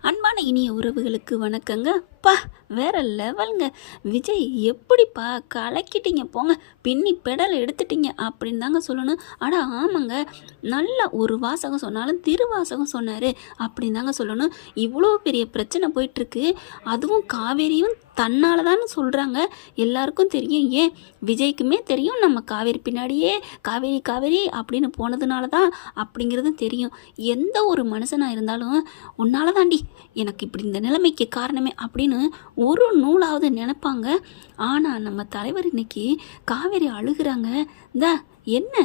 அன்பான இனிய உறவுகளுக்கு வணக்கங்க. பா வேற லெவலுங்க. விஜய் எப்படிப்பா கலக்கிட்டீங்க? போங்க பின்னி பெடல் எடுத்துட்டீங்க அப்படின்னு தாங்க சொல்லணும். ஆனால் ஆமாங்க. நல்லா ஒரு வாசகம் சொன்னாலும் திருவாசகம் சொன்னார் அப்படின்னு தாங்க சொல்லணும். இவ்வளோ பெரிய பிரச்சனை போயிட்டுருக்கு. அதுவும் காவேரியும் தன்னால் தான் சொல்கிறாங்க எல்லாருக்கும் தெரியும். ஏன்? விஜய்க்குமே தெரியும். நம்ம காவேரி பின்னாடியே காவேரி காவேரி அப்படின்னு போனதுனால தான் அப்படிங்கிறதும் தெரியும். எந்த ஒரு மனுஷனாக இருந்தாலும் உன்னால தாண்டி எனக்கு இப்படி இந்த நிலைமைக்கு காரணமே அப்படின்னு ஒரு நூலாவது நினைப்பாங்க. ஆனால் நம்ம தலைவர் இன்னைக்கு காவேரி அழுகுறாங்க. இந்த என்ன?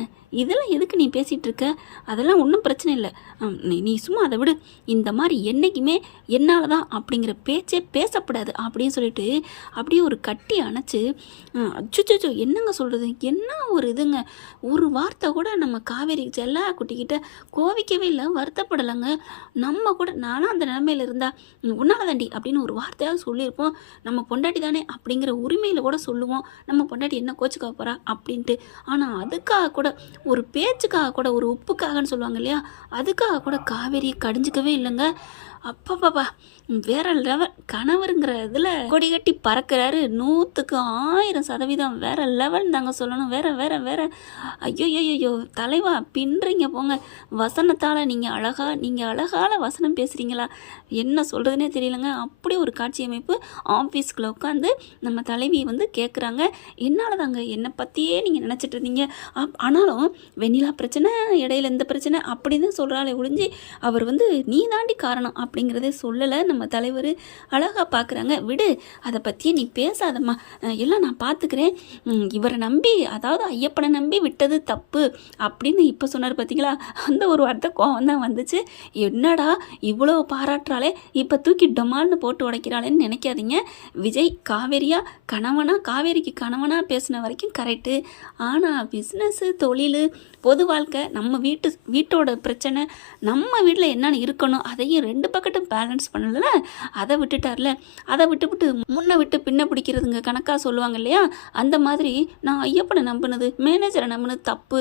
இதெல்லாம் எதுக்கு நீ பேசிகிட்டு இருக்க? அதெல்லாம் ஒன்றும் பிரச்சனை இல்லை. நீ சும்மா அதை விடு. இந்த மாதிரி என்றைக்குமே என்னால் தான் அப்படிங்கிற பேச்சே பேசப்படாது அப்படின்னு சொல்லிட்டு அப்படியே ஒரு கட்டி அணைச்சு அச்சுச்சோ என்னங்க சொல்கிறது என்ன ஒரு இதுங்க? ஒரு வார்த்தை கூட நம்ம காவேரி செல்லா குட்டிக்கிட்ட கோவிக்கவே இல்லை வருத்தப்படலைங்க. நம்ம கூட நானும் அந்த நிலமையில இருந்தா உன்னால தாண்டி அப்படின்னு ஒரு வார்த்தையாவது சொல்லியிருப்போம். நம்ம பொண்டாட்டி தானே அப்படிங்கிற உரிமையில் கூட சொல்லுவோம். நம்ம பொண்டாட்டி என்ன கோச்சுக்க போகிறா அப்படின்ட்டு. ஆனால் அதுக்கு அதுக்காக கூட ஒரு பேச்சுக்காக கூட ஒரு உப்புக்காகன்னு சொல்லுவாங்க இல்லையா? அதுக்காக கூட காவேரியை கடிஞ்சிக்கவே இல்லைங்க. அப்பப்பப்பா. வேற லெவல் கணவருங்கிற இதில் கொடி கட்டி பறக்கிறாரு. நூற்றுக்கு ஆயிரம் சதவீதம் வேற லெவல் தாங்க சொல்லணும். வேற வேற வேற. ஐயோ ஐயோ தலைவா பின்றீங்க போங்க. வசனத்தால் நீங்கள் அழகா நீங்கள் அழகால வசனம் பேசுகிறீங்களா என்ன சொல்கிறதுனே தெரியலங்க. அப்படி ஒரு காட்சி அமைப்பு ஆஃபீஸ்க்குள்ளே உட்காந்து நம்ம தலைவி வந்து கேட்குறாங்க என்னால் தாங்க என்னை பற்றியே நீங்கள் நினச்சிட்டு இருந்தீங்க. அப்- ஆனாலும் வெண்ணிலா பிரச்சனை இடையில இந்த பிரச்சனை அப்படின்னு சொல்கிறாளே ஒழிஞ்சு அவர் வந்து நீ தாண்டி காரணம் அப்படிங்கிறதே சொல்லலை. நம்ம தலைவர் அழகாக பார்க்குறாங்க விடு அதை பற்றியே நீ பேசாதம்மா. எல்லாம் நான் பார்த்துக்கிறேன் இவரை நம்பி அதாவது ஐயப்பனை நம்பி விட்டது தப்பு அப்படின்னு இப்போ சொன்னார் பார்த்தீங்களா அந்த ஒரு வார்த்தை கோவம் தான் வந்துச்சு. என்னடா இவ்வளோ பாராட்டுறாளே? இப்போ தூக்கி டொமால்னு போட்டு உடைக்கிறாளேன்னு நினைக்காதீங்க. விஜய் காவேரியா கணவனா? காவேரிக்கு கணவனாக பேசின வரைக்கும் கரெக்டு ஆனால் பிஸ்னஸ்ஸு தொழில் பொது வாழ்க்கை நம்ம வீட்டு வீட்டோட பிரச்சனை நம்ம வீட்டில் என்னென்ன இருக்கணும் அதையும் ரெண்டு பக்கட்டும் பேலன்ஸ் பண்ணல அதை விட்டுட்டார்ல? அதை விட்டு விட்டு முன்ன விட்டு பின்ன பிடிக்கிறதுங்க கணக்காக சொல்லுவாங்க இல்லையா? அந்த மாதிரி நான் ஐயப்பனை நம்பினது மேனேஜரை நம்பினது தப்பு.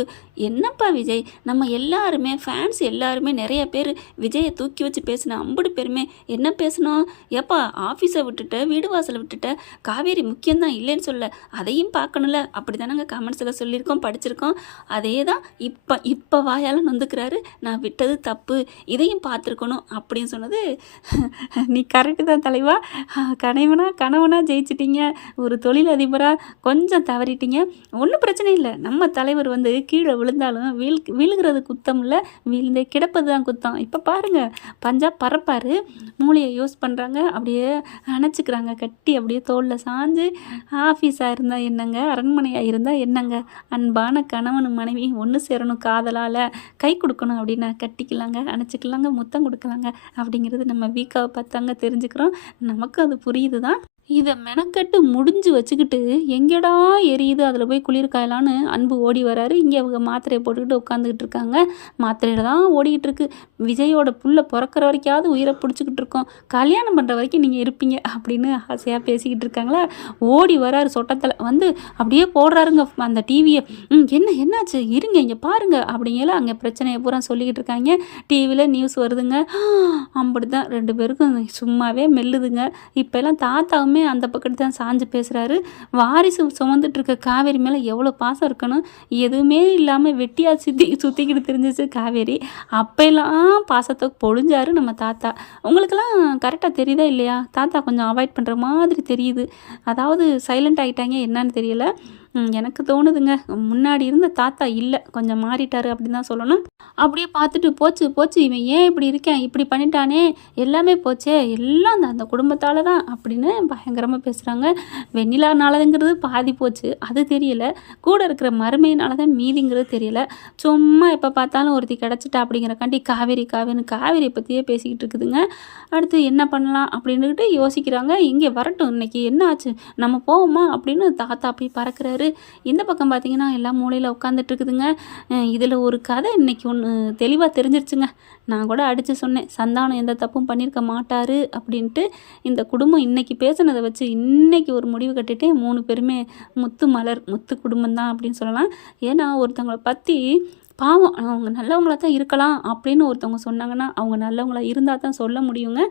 என்னப்பா விஜய்? நம்ம எல்லாருமே ஃபேன்ஸ் எல்லாருமே நிறைய பேர் விஜயை தூக்கி வச்சு பேசின அம்புடு பேருமே என்ன பேசணும் ஏப்பா ஆஃபீஸை விட்டுட்டு வீடு வாசலை விட்டுட்ட காவேரி முக்கியம்தான் இல்லைன்னு சொல்ல அதையும் பார்க்கணும்ல? அப்படி தானங்க கமெண்ட்ஸில் சொல்லியிருக்கோம் படிச்சிருக்கோம். அதே தான் இப்போ இப்போ வாயால் நொந்துக்கிறாரு நான் விட்டது தப்பு இதையும் பார்த்துருக்கணும் அப்படின்னு சொன்னது நீ கரெக்டு தான் தலைவா. கணவனா கணவனா ஜெயிச்சிட்டிங்க ஒரு தொழில் அதிபராக கொஞ்சம் தவறிட்டீங்க. ஒன்றும் பிரச்சனை இல்லை. நம்ம தலைவர் வந்து கீழே விழுந்தாலும் வீழ் விழுகிறது குத்தம் இல்லை விழுந்து கிடப்பது தான் குத்தம். இப்போ பாருங்கள் பஞ்சாப் பறப்பார் மூளையை யூஸ் பண்ணுறாங்க அப்படியே அணைச்சிக்கிறாங்க கட்டி அப்படியே தோளில் சாஞ்சு ஆஃபீஸாக இருந்தால் என்னங்க அரண்மனையாக இருந்தால் என்னங்க? அன்பான கணவன் மனைவி ஒன்று சேரணும் காதலால் கை கொடுக்கணும் அப்படின்னா கட்டிக்கலாங்க அணைச்சிக்கலாங்க முத்தம் கொடுக்கலாங்க அப்படிங்கிறது நம்ம வீக்காவை பார்த்தாங்க தெரிஞ்சுக்கிறோம். நமக்கு அது புரியுது தான் இதை மெனக்கட்டு முடிஞ்சு வச்சுக்கிட்டு எங்கேடா எரியுது? அதில் போய் குளிர் காயலான்னு அன்பு ஓடி வராரு. இங்கே அவங்க மாத்திரையை போட்டுக்கிட்டு உட்காந்துக்கிட்டு இருக்காங்க. மாத்திரையில் தான் ஓடிக்கிட்டு இருக்கு. விஜயோட புள்ள பிறக்கிற வரைக்காவது உயிரை பிடிச்சிக்கிட்டு இருக்கோம். கல்யாணம் பண்ணுற வரைக்கும் நீங்கள் இருப்பீங்க அப்படின்னு ஆசையாக பேசிக்கிட்டு இருக்காங்களா? ஓடி வராரு சொட்டத்தில். வந்து அப்படியே போடுறாருங்க அந்த டிவியை ம் என்ன என்னாச்சு? இருங்க இங்கே பாருங்க அப்படிங்கல அங்கே பிரச்சனையை பூரா சொல்லிக்கிட்டு இருக்காங்க. டிவியில் நியூஸ் வருதுங்க. அப்படி தான் ரெண்டு பேருக்கும் சும்மாவே மெல்லுதுங்க. இப்போல்லாம் தாத்தாவுமே அந்த பக்கத்து தான் சாஞ்சு பேசுகிறாரு வாரிசு சுமந்துட்டு இருக்க காவேரி மேலே எவ்வளோ பாசம் இருக்கணும்? எதுவுமே இல்லாமல் வெட்டியாக சுற்றி சுற்றிக்கிட்டு தெரிஞ்சிச்சு காவேரி. அப்போல்லாம் பாசத்தை பொழிஞ்சாரு நம்ம தாத்தா. உங்களுக்கெல்லாம் கரெக்டாக தெரியுதா இல்லையா? தாத்தா கொஞ்சம் அவாய்ட் பண்ணுற மாதிரி தெரியுது. அதாவது சைலண்ட் ஆகிட்டாங்க என்னன்னு தெரியல. எனக்கு தோணுதுங்க. முன்னாடி இருந்த தாத்தா இல்லை கொஞ்சம் மாறிட்டாரு அப்படின்னு தான் சொல்லணும். அப்படியே பார்த்துட்டு போச்சு போச்சு இவன் ஏன் இப்படி இருக்கேன்? இப்படி பண்ணிட்டானே? எல்லாமே போச்சே? எல்லாம் அந்த அந்த குடும்பத்தால் தான்? அப்படின்னு பயங்கரமாக பேசுகிறாங்க வெண்ணிலானாலதுங்கிறது பாதி போச்சு அது தெரியல. கூட இருக்கிற மருமையினால தான் மீதிங்கிறது தெரியல. சும்மா எப்போ பார்த்தாலும் ஒருத்தி கிடச்சிட்டா அப்படிங்கிறக்காண்டி காவேரி காவேரின்னு காவேரியை பற்றியே பேசிக்கிட்டு இருக்குதுங்க. அடுத்து என்ன பண்ணலாம் அப்படின்னுக்கிட்டு யோசிக்கிறாங்க. இங்கே வரட்டும் இன்னைக்கு என்ன ஆச்சு? நம்ம போவோமா? அப்படின்னு தாத்தா அப்படி பறக்கிறாரு. இந்த பக்கம் பார்த்தீங்கன்னா எல்லாம் மூலையில் உட்காந்துட்டு இருக்குதுங்க இதில் ஒரு கதை இன்னைக்கு ஒன்று தெளிவாக தெரிஞ்சிருச்சுங்க. நான் கூட அடித்து சொன்னேன். சந்தானம் எந்த தப்பும் பண்ணியிருக்க மாட்டார் அப்படின்ட்டு இந்த குடும்பம் இன்னைக்கு பேசுனதை வச்சு இன்னைக்கு ஒரு முடிவு கட்டிட்டு மூணு பேருமே முத்து மலர் முத்து குடும்பம் தான் அப்படின்னு சொல்லலாம். ஏன்னா ஒருத்தவங்களை பற்றி பாவம் அவங்க நல்லவங்களா தான் இருக்கலாம் அப்படின்னு ஒருத்தவங்க சொன்னாங்கன்னா அவங்க நல்லவங்களா இருந்தால் தான் சொல்ல முடியுங்க.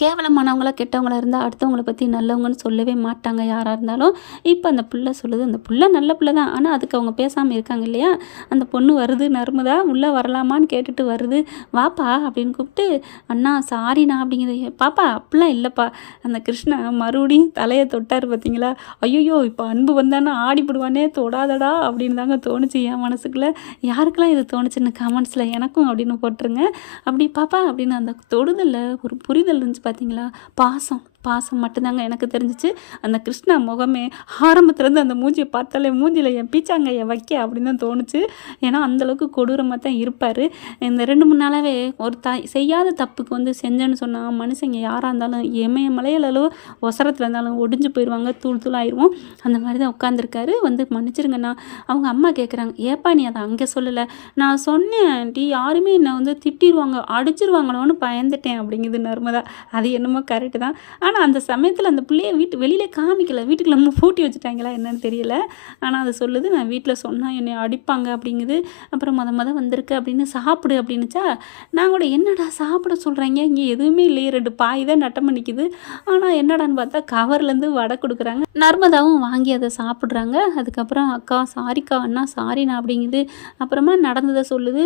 கேவலமானவங்களா கெட்டவங்களா இருந்தால் அடுத்தவங்கள பற்றி நல்லவங்கன்னு சொல்லவே மாட்டாங்க யாராக இருந்தாலும். இப்போ அந்த புள்ள சொல்லுது அந்த புள்ள நல்ல புள்ள தான். ஆனால் அதுக்கு அவங்க பேசாமல் இருக்காங்க இல்லையா? அந்த பொண்ணு வருது நர்மதா உள்ளே வரலாமான்னு கேட்டுட்டு வருது. வாப்பா அப்படின்னு கூப்பிட்டு அண்ணா சாரிண்ணா அப்படிங்கிறது பாப்பா அப்படிலாம் இல்லைப்பா. அந்த கிருஷ்ணா மறுபடியும் தலையை தொட்டார் பார்த்தீங்களா ஐயோ இப்போ அன்பு வந்தானா ஆடிப்படுவானே தொடாதடா அப்படின்னு தாங்க தோணுச்சு என் மனசுக்குள்ளே. யாருக்கெல்லாம் இது தோணுச்சுன்னு கமெண்ட்ஸில் எனக்கும் அப்படின்னு போட்டுருங்க. அப்படி பாப்பா அப்படின்னு அந்த தொடுதலில் ஒரு புரிதல் இருந்துச்சு பார்த்தீங்களா பாசம். பாசம் மட்டும்தாங்க எனக்கு தெரிஞ்சிச்சு. அந்த கிருஷ்ணா முகமே ஆரம்பத்துலேருந்து அந்த மூஞ்சியை பார்த்தாலே மூஞ்சியில் என் பீச்சாங்கையை வைக்க அப்படின்னு தான் தோணுச்சு. ஏன்னா அந்தளவுக்கு கொடூரமாக தான் இருப்பார். இந்த ரெண்டு மூணு நாளாகவே ஒரு தாய் செய்யாத தப்புக்கு வந்து செஞ்சேன்னு சொன்னால் மனுஷங்க யாராக இருந்தாலும் எமய மலையளவு ஒசரத்தில் இருந்தாலும் ஒடிஞ்சு போயிடுவாங்க தூள் தூள் ஆயிடுவோம் அந்த மாதிரி தான் உட்காந்துருக்காரு வந்து மன்னிச்சிருங்கண்ணா. அவங்க அம்மா கேட்குறாங்க ஏப்பா நீ அதை அங்கே சொல்லலை? நான் சொன்னேன் டி யாருமே என்னை வந்து திட்டிடுவாங்க அடிச்சிருவாங்களோன்னு பயந்துட்டேன் அப்படிங்குது நர்மதா. அது என்னமோ கரெக்டு தான். ஆனால் அந்த சமயத்தில் அந்த பிள்ளைய வீட்டு வெளியில் காமிக்கல. வீட்டுக்குள்ள பூட்டி வச்சுட்டாங்களா என்னன்னு தெரியல. ஆனால் அது சொல்லுது நான் வீட்டில் சொன்னால் என்னை அடிப்பாங்க அப்படிங்குது. அப்புறம் மொத மொதல் வந்திருக்கு அப்படின்னு சாப்பிடு அப்படின்னுச்சா? நான் கூட என்னடா சாப்பிட சொல்கிறாங்க இங்கே எதுவுமே இல்லையே. ரெண்டு பாய் தான் நட்டம் பண்ணிக்குது ஆனால் என்னடான்னு பார்த்தா கவர்லேருந்து வடை கொடுக்குறாங்க. நர்மதாவும் வாங்கி அதை சாப்பிட்றாங்க. அதுக்கப்புறம் அக்கா சாரிக்கா அண்ணா சாரிண்ணா அப்படிங்குது. அப்புறமா நடந்ததை சொல்லுது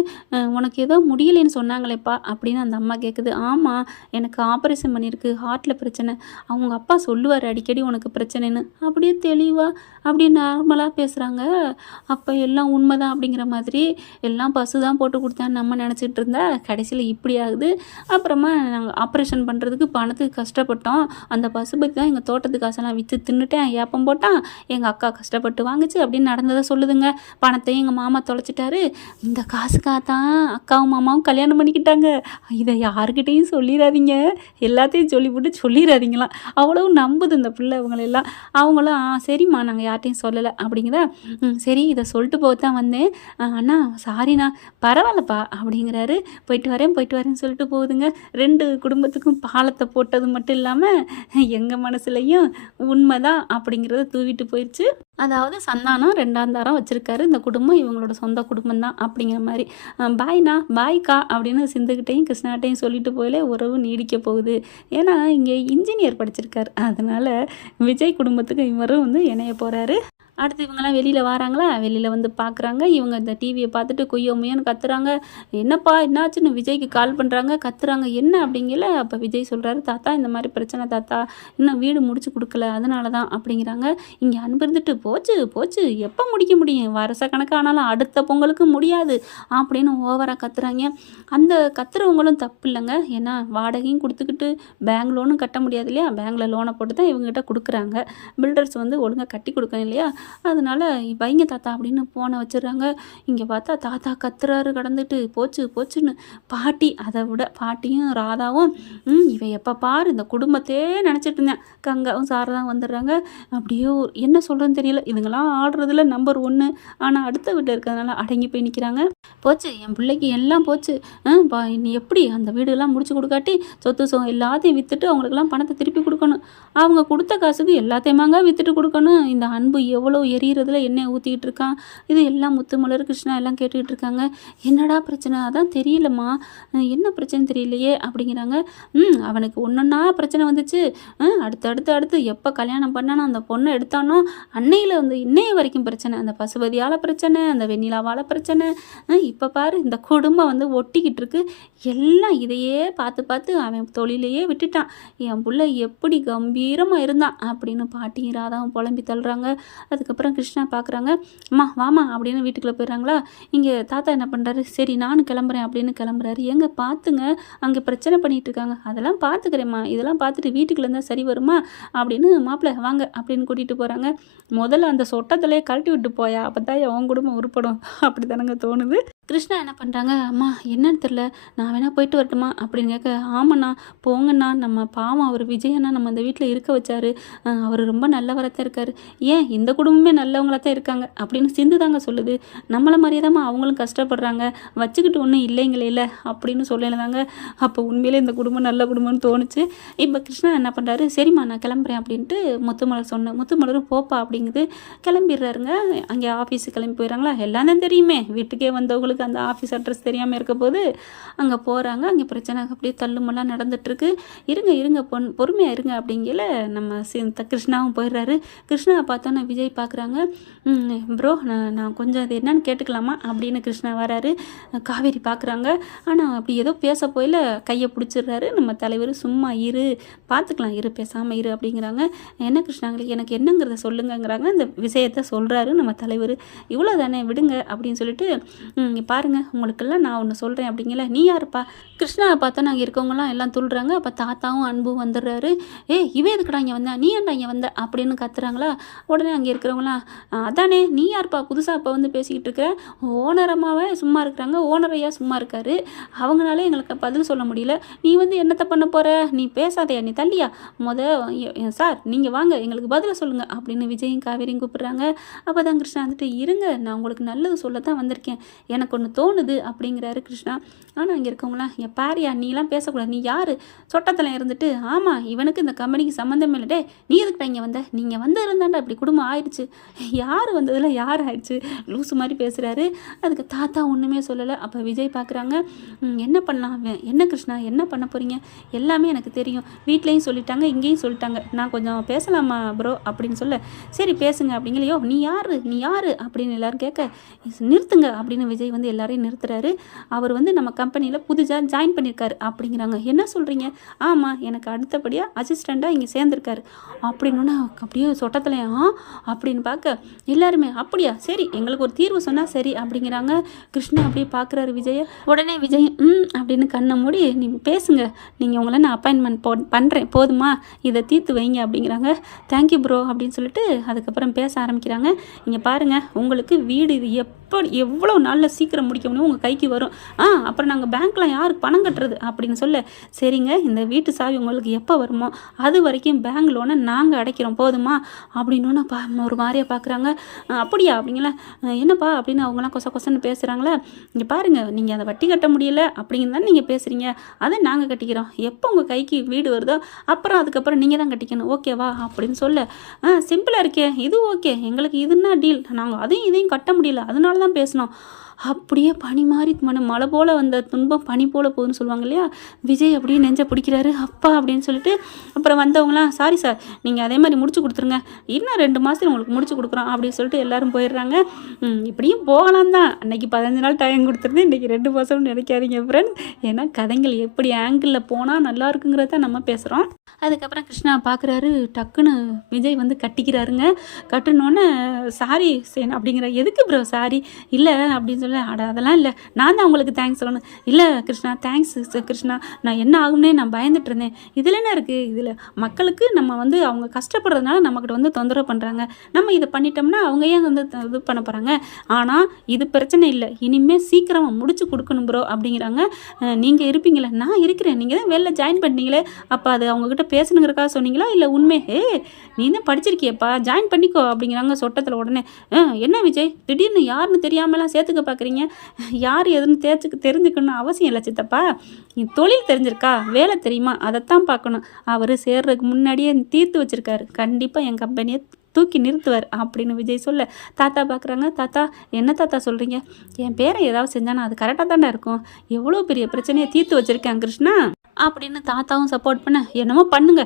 உனக்கு ஏதோ முடியலைன்னு சொன்னாங்களேப்பா அப்படின்னு அந்த அம்மா கேட்குது ஆமாம் எனக்கு ஆப்ரேஷன் பண்ணியிருக்கு. ஹார்ட்டில் பிரச்சனை அவங்க அப்பா சொல்லுவார் அடிக்கடி உனக்கு பிரச்சனைன்னு. அப்படியே தெளிவாக அப்படியே நார்மலாக பேசுகிறாங்க அப்போ எல்லாம் உண்மைதான் அப்படிங்கிற மாதிரி எல்லாம் பசு தான் போட்டு கொடுத்தான்னு நம்ம நினச்சிட்டு இருந்தா கடைசியில் இப்படி ஆகுது. அப்புறமா நாங்கள் ஆப்ரேஷன் பண்ணுறதுக்கு பணத்துக்கு கஷ்டப்பட்டோம். அந்த பசு பற்றி தான் எங்கள் தோட்டத்து காசெல்லாம் விற்று தின்னுட்டேன். ஏப்பம் போட்டான். எங்கள் அக்கா கஷ்டப்பட்டு வாங்கிச்சு. அப்படின்னு நடந்ததை சொல்லுதுங்க. பணத்தையும் எங்கள் மாமா தொலைச்சிட்டாரு. இந்த காசுக்காக தான் அக்காவும் மாமாவும் கல்யாணம் பண்ணிக்கிட்டாங்க. இதை யாருக்கிட்டேயும் சொல்லிடாதீங்க. எல்லாத்தையும் சொல்லிவிட்டு சொல்லிடாதீங்களாம் அவ்வளவு நம்புது இந்த பிள்ளை அவங்களெல்லாம் அவங்களும் ஆ சரிம்மா நாங்கள் யார்ட்டையும் சொல்லலை. அப்படிங்குதா சரி இதை சொல்லிட்டு போக தான் வந்தேன் அண்ணா சாரிண்ணா பரவாயில்லப்பா அப்படிங்கிறாரு. போயிட்டு வரேன் போயிட்டு வரேன்னு சொல்லிட்டு போகுதுங்க. ரெண்டு குடும்பத்துக்கும் பாலத்தை போட்டது மட்டும் இல்லாமல் எங்கள் மனசுலையும் உண்மைதான் அப்படிங்கிறத தூவிட்டு போயிடுச்சு அதாவது சந்தானம் ரெண்டாம் தாரம் வச்சுருக்காரு. இந்த குடும்பம் இவங்களோட சொந்த குடும்பம் தான் அப்படிங்கிற மாதிரி. பாய்ண்ணா பாய்க்கா அப்படின்னு சிந்துக்கிட்டையும் கிருஷ்ணாட்டையும் சொல்லிட்டு போயிலே உறவு நீடிக்க போகுது. ஏன்னா இங்கே இஞ்சி இன்ஜினியர் படிச்சிருக்கார். அதனால் விஜய் குடும்பத்துக்கு இவரும் வந்து இணைய போகிறாரு அடுத்து இவங்கெல்லாம் வெளியில் வராங்களா? வெளியில் வந்து பார்க்குறாங்க இவங்க இந்த டிவியை பார்த்துட்டு குய்யோ முயன்னு கத்துறாங்க. என்னப்பா என்னாச்சுன்னு விஜய்க்கு கால் பண்ணுறாங்க கத்துறாங்க. என்ன அப்படிங்கல? அப்போ விஜய் சொல்கிறாரு தாத்தா இந்த மாதிரி பிரச்சனை தாத்தா இன்னும் வீடு முடிச்சு கொடுக்கல. அதனால தான் அப்படிங்கிறாங்க. இங்கே அன்பிருந்துட்டு போச்சு போச்சு. எப்போ முடிக்க முடியும்? வருஷ கணக்கானாலும் அடுத்த பொங்கலுக்கு முடியாது அப்படின்னு ஓவராக கத்துறாங்க. அந்த கத்துறவங்களும் தப்பு இல்லைங்க. ஏன்னா வாடகையும் கொடுத்துக்கிட்டு பேங்க் லோனும் கட்ட முடியாது இல்லையா? பேங்க்கில் லோனை போட்டு தான் இவங்ககிட்ட கொடுக்குறாங்க. பில்டர்ஸ் வந்து ஒழுங்காக கட்டி கொடுக்கணும் இல்லையா? அதனால வைங்க தாத்தா அப்படின்னு போனை வச்சிடுறாங்க. இங்கே பார்த்தா தாத்தா கத்துறாரு கடந்துட்டு. போச்சு போச்சுன்னு. பாட்டி அதை விட பாட்டியும் ராதாவும் ம் இவன் எப்போ பாரு இந்த குடும்பத்தையே நினச்சிட்டு இருந்தேன். கங்காவும் சாரதாவும் வந்துடுறாங்க. அப்படியே ஒரு- என்ன சொல்கிறதுன்னு தெரியல. இதுங்களாம் ஆடுறதுல நம்பர் ஒன்று ஆனால் அடுத்த வீட்டில் இருக்கிறதுனால அடங்கி போய் நிற்கிறாங்க போச்சு என் பிள்ளைக்கு எல்லாம் போச்சு. பா நீ எப்படி அந்த வீடுலாம் முடிச்சு கொடுக்காட்டி சொத்து சோ எல்லாத்தையும் விற்றுட்டு அவங்களுக்கெல்லாம் பணத்தை திருப்பி கொடுக்கணும். அவங்க கொடுத்த காசுக்கு எல்லாத்தையுமாங்க விற்றுட்டு கொடுக்கணும். இந்த அன்பு எவ்வளோ எரியறதுல எண்ணெய் ஊற்றிக்கிட்டு இருக்கான் இது எல்லாம் முத்துமலர் கிருஷ்ணா எல்லாம் கேட்டுக்கிட்டு இருக்காங்க. என்னடா பிரச்சனை? அதான் தெரியலம்மா. என்ன பிரச்சனை தெரியலையே அப்படிங்கிறாங்க. ம் அவனுக்கு ஒன்றொன்னா பிரச்சனை வந்துச்சு. அடுத்து அடுத்து அடுத்து எப்போ கல்யாணம் பண்ணானோ அந்த பொண்ணை எடுத்தானோ அன்னையில் வந்து இன்னைய வரைக்கும் பிரச்சனை. அந்த பசுபதியால் பிரச்சனை அந்த வெண்ணிலாவால் பிரச்சனை. இப்போ பாரு இந்த குடும்பம் வந்து ஒட்டிக்கிட்டு இருக்கு. எல்லாம் இதையே பார்த்து பார்த்து அவன் தொழிலையே விட்டுட்டான். என் புள்ள எப்படி கம்பீரமாக இருந்தான் அப்படின்னு பாட்டியும் ராதாவும் புலம்பி தள்ளுறாங்க. அதுக்கப்புறம் கிருஷ்ணா பார்க்குறாங்க அம்மா வாமா அப்படின்னு வீட்டுக்குள்ளே போயிடுறாங்களா? இங்கே தாத்தா என்ன பண்ணுறாரு சரி நானும் கிளம்புறேன் அப்படின்னு கிளம்புறாரு. எங்கே பார்த்துங்க அங்கே பிரச்சனை பண்ணிட்டு இருக்காங்க. அதெல்லாம் பார்த்துக்கிறேம்மா இதெல்லாம் பார்த்துட்டு வீட்டுக்குள்ள இருந்தால் சரி வருமா? அப்படின்னு மாப்பிள்ளை வாங்க அப்படின்னு கூட்டிகிட்டு போகிறாங்க முதல்ல அந்த சொட்டத்திலே கழட்டி விட்டு போயா. அப்போ தான் உன் குடும்பம் உருப்படும். அப்படி தானங்க தோணுது. கிருஷ்ணா என்ன பண்ணுறாங்க அம்மா என்னன்னு தெரில நான் வேணால் போயிட்டு வரட்டுமா? அப்படின்னு கேட்க ஆமாண்ணா போங்கண்ணா. நம்ம பாவம் அவர் விஜயண்ணா நம்ம அந்த வீட்டில் இருக்க வச்சாரு. அவர் ரொம்ப நல்லவராக இருக்கார். ஏன் இந்த குடும்பமே நல்லவங்களா தான் இருக்காங்க? அப்படின்னு சிந்து தாங்க சொல்லுது. நம்மளை மாதிரியே தான் அவங்களும் கஷ்டப்படுறாங்க. வச்சுக்கிட்டு ஒன்றும் இல்லைங்களே இல்லை அப்படின்னு சொல்லலைதாங்க அப்போ உண்மையிலே இந்த குடும்பம் நல்ல குடும்பம்னு தோணுச்சு. இப்போ கிருஷ்ணா என்ன பண்ணுறாரு சரிம்மா நான் கிளம்புறேன் அப்படின்ட்டு முத்துமலர் சொன்னேன் முத்துமலரும் போப்பா அப்படிங்குது. கிளம்பிடுறாருங்க. அங்கே ஆஃபீஸுக்கு கிளம்பி போயிடறாங்களா? எல்லாம் தான் தெரியுமே. வீட்டுக்கே வந்தவங்களுக்கு அவங்களுக்கு அந்த ஆஃபீஸ் அட்ரஸ் தெரியாமல் இருக்க போது அங்கே போகிறாங்க அங்கே பிரச்சனை அப்படியே தள்ளுமெல்லாம் நடந்துட்டுருக்கு. இருங்க இருங்க பொன் பொறுமையாக இருங்க அப்படிங்கல நம்ம சி- கிருஷ்ணாவும் போயிடுறாரு. கிருஷ்ணாவை பார்த்தோன்னே விஜய் பார்க்குறாங்க. ப்ரோ நான் நான் கொஞ்சம் அது என்னன்னு கேட்டுக்கலாமா அப்படின்னு கிருஷ்ணா வராரு. காவேரி பார்க்குறாங்க. ஆனால் அப்படி ஏதோ பேச போயில கையை பிடிச்சிடுறாரு. நம்ம தலைவர் சும்மா இரு பார்த்துக்கலாம் இரு பேசாமல் இரு அப்படிங்கிறாங்க. என்ன கிருஷ்ணாங்களுக்கு எனக்கு என்னங்கிறத சொல்லுங்கங்கிறாங்க. அந்த விஷயத்த சொல்கிறாரு நம்ம தலைவர். இவ்வளோ தானே விடுங்க அப்படின்னு சொல்லிட்டு நீங்கள் பாருங்கள் உங்களுக்கெல்லாம் நான் ஒன்று சொல்கிறேன் அப்படிங்கல. நீ யாருப்பா? கிருஷ்ணாவை பார்த்தா நாங்கள் இருக்கவங்களாம் எல்லாம் துள்ளுறாங்க. அப்போ தாத்தாவும் அன்பும் வந்துடுறாரு. ஏ இவன் எதுக்கடா இங்கே வந்தா? நீ ஏன்டா இங்கே வந்த? அப்படின்னு கத்துறாங்களா? உடனே அங்கே இருக்கிறவங்களாம் அதானே நீ யாருப்பா? புதுசாக அப்போ வந்து பேசிக்கிட்டு இருக்கிற ஓனர் சும்மா இருக்கிறாங்க. ஓனர் ஐயா சும்மா இருக்காரு. அவங்களால எங்களுக்கு பதில் சொல்ல முடியல. நீ வந்து என்னத்தை பண்ண போகிற நீ பேசாதையா? நீ தள்ளியா? முத சார் நீங்கள் வாங்க எங்களுக்கு பதில் சொல்லுங்கள் அப்படின்னு விஜயும் காவேரியும் கூப்பிடுறாங்க. அப்போ தான் கிருஷ்ணா வந்துட்டு இருங்க நான் உங்களுக்கு நல்லது சொல்ல தான் வந்திருக்கேன். எனக்கு ஒன்று தோணுது அப்படிங்கிறாரு கிருஷ்ணா. ஆனால் இங்கே இருக்கவங்களாம் என் பாரியா நீலாம் பேசக்கூடாது. நீ யார்? சொட்டத்தில் இருந்துட்டு ஆமாம் இவனுக்கு இந்த கம்பெனிக்கு சம்மந்தம் இல்லைடே நீ எதுக்கிட்ட இங்கே வந்த? நீங்கள் வந்து இருந்தாண்டா இப்படி குடும்பம் ஆயிடுச்சு யார் வந்ததில் யார் ஆயிடுச்சு? லூசு மாதிரி பேசுகிறாரு அதுக்கு தாத்தா ஒன்றுமே சொல்லலை. அப்போ விஜய் பார்க்குறாங்க என்ன பண்ணலாம்? என்ன கிருஷ்ணா என்ன பண்ண போகிறீங்க எல்லாமே எனக்கு தெரியும். வீட்லேயும் சொல்லிட்டாங்க இங்கேயும் சொல்லிட்டாங்க. நான் கொஞ்சம் பேசலாமா ப்ரோ அப்படின்னு சொல்ல சரி பேசுங்க. அப்படிங்கலையோ நீ யார்? நீ யார்? அப்படின்னு எல்லாரும் கேட்க நிறுத்துங்க. அப்படின்னு விஜய் வந்து வந்து எல்லாரையும் நிறுத்துறாரு. அவர் வந்து நம்ம கம்பெனியில் புதுசாக ஜாயின் பண்ணியிருக்காரு அப்படிங்கிறாங்க. என்ன சொல்கிறீங்க ஆமாம் எனக்கு அடுத்தபடியாக அசிஸ்டண்ட்டாக இங்கே சேர்ந்துருக்காரு. அப்படின்னு அப்படியே சொட்டத்துலையா ஆ அப்படின்னு பார்க்க எல்லாருமே அப்படியா? சரி எங்களுக்கு ஒரு தீர்வு சொன்னால் சரி அப்படிங்கிறாங்க. கிருஷ்ணா அப்படியே பார்க்குறாரு விஜய. உடனே விஜய் ம் அப்படின்னு கண்ணை மூடி நீ பேசுங்க. நீங்கள் உங்களை நான் அப்பாயின்மெண்ட் போ பண்ணுறேன் போதுமா? இதை தீர்த்து வைங்க அப்படிங்கிறாங்க. தேங்க்யூ ப்ரோ அப்படின்னு சொல்லிட்டு அதுக்கப்புறம் பேச ஆரம்பிக்கிறாங்க. இங்கே பாருங்கள் உங்களுக்கு வீடு இது எப்படி எவ்வளோ நாளில் சீக்கிரம் முடிக்க முடியும் உங்கள் கைக்கு வரும். ஆ அப்புறம் நாங்கள் பேங்க்கில் யாருக்கு பணம் கட்டுறது? அப்படின்னு சொல்ல சரிங்க இந்த வீட்டு சாவி உங்களுக்கு எப்போ வருமோ அது வரைக்கும் பேங்க் லோனை நாங்கள் அடைக்கிறோம். போதுமா? அப்படின்னு பா ஒரு மாதிரியாக பார்க்குறாங்க அப்படியா? அப்படிங்களா? என்னப்பா? அப்படின்னு அவங்களாம் கொச கொசன்னு பேசுகிறாங்களே இங்கே பாருங்கள் நீங்கள் அதை வட்டி கட்ட முடியல அப்படிங்கிறது தான் நீங்கள் பேசுகிறீங்க அதை நாங்கள் கட்டிக்கிறோம். எப்போ உங்கள் கைக்கு வீடு வருதோ அப்புறம் அதுக்கப்புறம் நீங்கள் தான் கட்டிக்கணும். ஓகேவா அப்படின்னு சொல்ல ஆ சிம்பிளாக இருக்கே. இது ஓகே எங்களுக்கு இதுன்னா டீல் நாங்கள் அதையும் இதையும் கட்ட முடியல. அதனால தான் பேசினோம். அப்படியே பனி மாதிரி மன மழை போல் வந்த துன்பம் பனி போல் போகுதுன்னு சொல்லுவாங்க இல்லையா? விஜய் அப்படியே நெஞ்ச பிடிக்கிறாரு. அப்பா அப்படின்னு சொல்லிட்டு அப்புறம் வந்தவங்களாம் சாரி சார் நீங்கள் அதே மாதிரி முடிச்சு கொடுத்துருங்க. இன்னும் ரெண்டு மாதத்துல உங்களுக்கு முடிச்சு கொடுக்குறோம் அப்படின்னு சொல்லிட்டு எல்லாரும் போயிடுறாங்க. இப்படியும் போகலாம் தான். அன்றைக்கி பதினஞ்சு நாள் டைம் கொடுத்துருந்தேன் இன்றைக்கி ரெண்டு மாதம்னு நினைக்காதீங்க ஃப்ரெண்ட்ஸ் ஏன்னா கதைகள் எப்படி ஆங்கிளில் போனால் நல்லா இருக்குங்கிறத நம்ம பேசுகிறோம் அதுக்கப்புறம் கிருஷ்ணா பார்க்குறாரு டக்குன்னு விஜய் வந்து கட்டிக்கிறாருங்க. கட்டுனோன்னே சாரி அப்படிங்கிற எதுக்கு ப்ரோ சாரி? இல்லை அப்படின்னு சொல்லி அட அதெல்லாம் இல்லை. நான் தான் உங்களுக்கு தேங்க்ஸ் சொல்லணும். இல்லை கிருஷ்ணா தேங்க்ஸ் கிருஷ்ணா. நான் என்ன ஆகும்னே நான் பயந்துட்டு இருந்தேன். இதில் என்ன இருக்குது இதில் மக்களுக்கு நம்ம வந்து அவங்க கஷ்டப்படுறதுனால நம்மக்கிட்ட வந்து தொந்தரவு பண்ணுறாங்க நம்ம இதை பண்ணிட்டோம்னா அவங்க ஏன் வந்து இது பண்ண போகிறாங்க ஆனால் இது பிரச்சனை இல்லை. இனிமேல் சீக்கிரமாக முடிச்சு கொடுக்கணும் ப்ரோ அப்படிங்கிறாங்க. நீங்கள் இருப்பீங்களே நான் இருக்கிறேன். நீங்கள் தான் வெளில ஜாயின் பண்ணீங்களே அப்போ அது அவங்கக்கிட்ட பேசணுங்கிறக்காக சொன்னீங்களா? இல்லை உண்மை? ஹே நீ தான் படிச்சிருக்கியப்பா. ஜாயின் பண்ணிக்கோ அப்படிங்கிறாங்க சொட்டத்தில் உடனே. "ஆ, என்ன விஜய்? திடீர்னு யாருன்னு தெரியாமலாம் சேர்த்துக்க பார்க்குறீங்க யார் எதுன்னு தேர்ச்சுக்கு தெரிஞ்சுக்கணும்னு அவசியம் இல்லை சித்தப்பா. நீ தொழில் தெரிஞ்சிருக்கா? வேலை தெரியுமா? அதைத்தான் பார்க்கணும் அவர் சேர்றதுக்கு முன்னாடியே தீர்த்து வச்சுருக்காரு. கண்டிப்பாக என் கம்பெனியை தூக்கி நிறுத்துவார் அப்படின்னு விஜய் சொல்ல. தாத்தா பார்க்குறாங்க தாத்தா என்ன தாத்தா சொல்கிறீங்க என் பேரை ஏதாவது செஞ்சானா அது கரெக்டாக தானே இருக்கும். எவ்வளோ பெரிய பிரச்சனையை தீர்த்து வச்சுருக்கேன் கிருஷ்ணா. அப்படின்னு தாத்தாவும் சப்போர்ட் பண்ண என்னமோ பண்ணுங்க.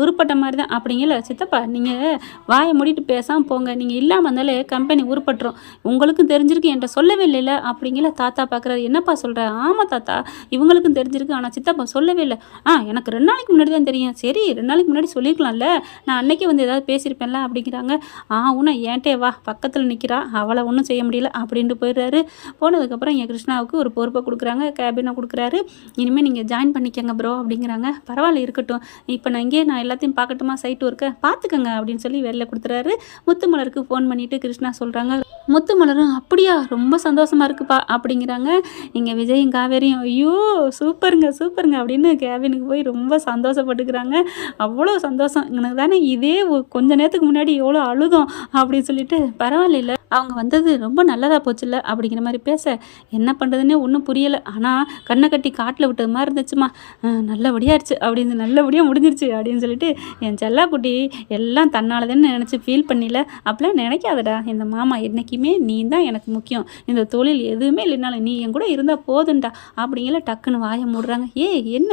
உருப்பட்ட மாதிரி தான் அப்படிங்கல சித்தப்பா நீங்கள் வாயை மூடிட்டு பேசாமல் போங்க. நீங்கள் இல்லாமல் இருந்தாலே கம்பெனி உருப்பட்டுரும். உங்களுக்கும் தெரிஞ்சிருக்கு என்கிட்ட சொல்லவே இல்லைல்ல அப்படிங்கல தாத்தா பார்க்குறாரு என்னப்பா சொல்கிற ஆமாம் தாத்தா இவங்களுக்கும் தெரிஞ்சிருக்கு ஆனால் சித்தப்பா சொல்லவே இல்லை. ஆ எனக்கு ரெண்டு நாளைக்கு முன்னாடி தான் தெரியும். சரி ரெண்டு நாளைக்கு முன்னாடி சொல்லியிருக்கலாம்ல நான் அன்னைக்கு வந்து ஏதாவது பேசியிருப்பேன்ல அப்படிங்கிறாங்க. ஆ உன்னை ஏன்ட்டே வா பக்கத்தில் நிற்கிறா அவளை ஒன்றும் செய்ய முடியல அப்படின்ட்டு போயிடுறாரு. போனதுக்கப்புறம் என் கிருஷ்ணாவுக்கு ஒரு பொறுப்பை கொடுக்குறாங்க கேபினை கொடுக்குறாரு. இனிமேல் நீங்கள் ஜாயின் பண்ணிக்கங்க ப்ரோ அப்படிங்கிறாங்க. பரவாயில்ல இருக்கட்டும். இப்போ நான் இங்கேயே நான் எல்லாத்தையும் பார்க்கட்டுமா? சைட்டு ஒர்க்கை பார்த்துக்கங்க அப்படின்னு சொல்லி வெளில கொடுத்துறாரு. முத்துமலருக்கு ஃபோன் பண்ணிவிட்டு கிருஷ்ணா சொல்கிறாங்க முத்து மலரும் அப்படியா? ரொம்ப சந்தோஷமா இருக்குப்பா அப்படிங்கிறாங்க. இங்கே விஜயும் காவேரியும் ஐயோ சூப்பருங்க சூப்பருங்க அப்படின்னு கேபினுக்கு போய் ரொம்ப சந்தோஷப்பட்டுக்கிறாங்க. அவ்வளோ சந்தோஷம். எனக்கு தானே இதே கொஞ்ச நேரத்துக்கு முன்னாடி எவ்வளோ அழுதோம் அப்படின்னு சொல்லிட்டு பரவாயில்ல அவங்க வந்தது ரொம்ப நல்லதாக போச்சுல்ல அப்படிங்கிற மாதிரி பேச என்ன பண்ணுறதுன்னே ஒன்றும் புரியலை. ஆனால் கண்ணை கட்டி காட்டில் விட்டது மாதிரி இருந்துச்சுமா. அஹ் நல்லபடியாயிருச்சு. அப்படின்னு நல்லபடியாக முடிஞ்சிருச்சு அப்படின்னு சொல்லிட்டு என் செல்லாக்குட்டி எல்லாம் தன்னால தானே நினச்சி ஃபீல் பண்ணல. அப்படிலாம் நினைக்காதடா. இந்த மாமா என்னைக்கு என்றைக்குமே நீ தான் எனக்கு முக்கியம். இந்த தொழில் எதுவுமே இல்லைனாலும் நீ என் கூட இருந்தால் போதுண்டா அப்படிங்கிற டக்குன்னு வாயை மூடுறாங்க. ஏ என்ன?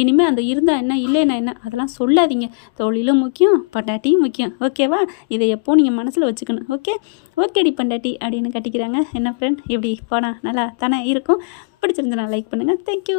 இனிமேல் அந்த இருந்தால் என்ன இல்லைன்னா என்ன? அதெல்லாம் சொல்லாதீங்க. தொழிலும் முக்கியம் பண்டாட்டியும் முக்கியம். ஓகேவா இதை எப்போ நீங்கள் மனசில் வச்சுக்கணும்? ஓகே ஓகேடி பண்டாட்டி அப்படின்னு கட்டிக்கிறாங்க. என்ன ஃப்ரெண்ட் எப்படி? போனா நல்லா தானே இருக்கும். பிடிச்சிருந்தா லைக் பண்ணுங்கள் தேங்க்யூ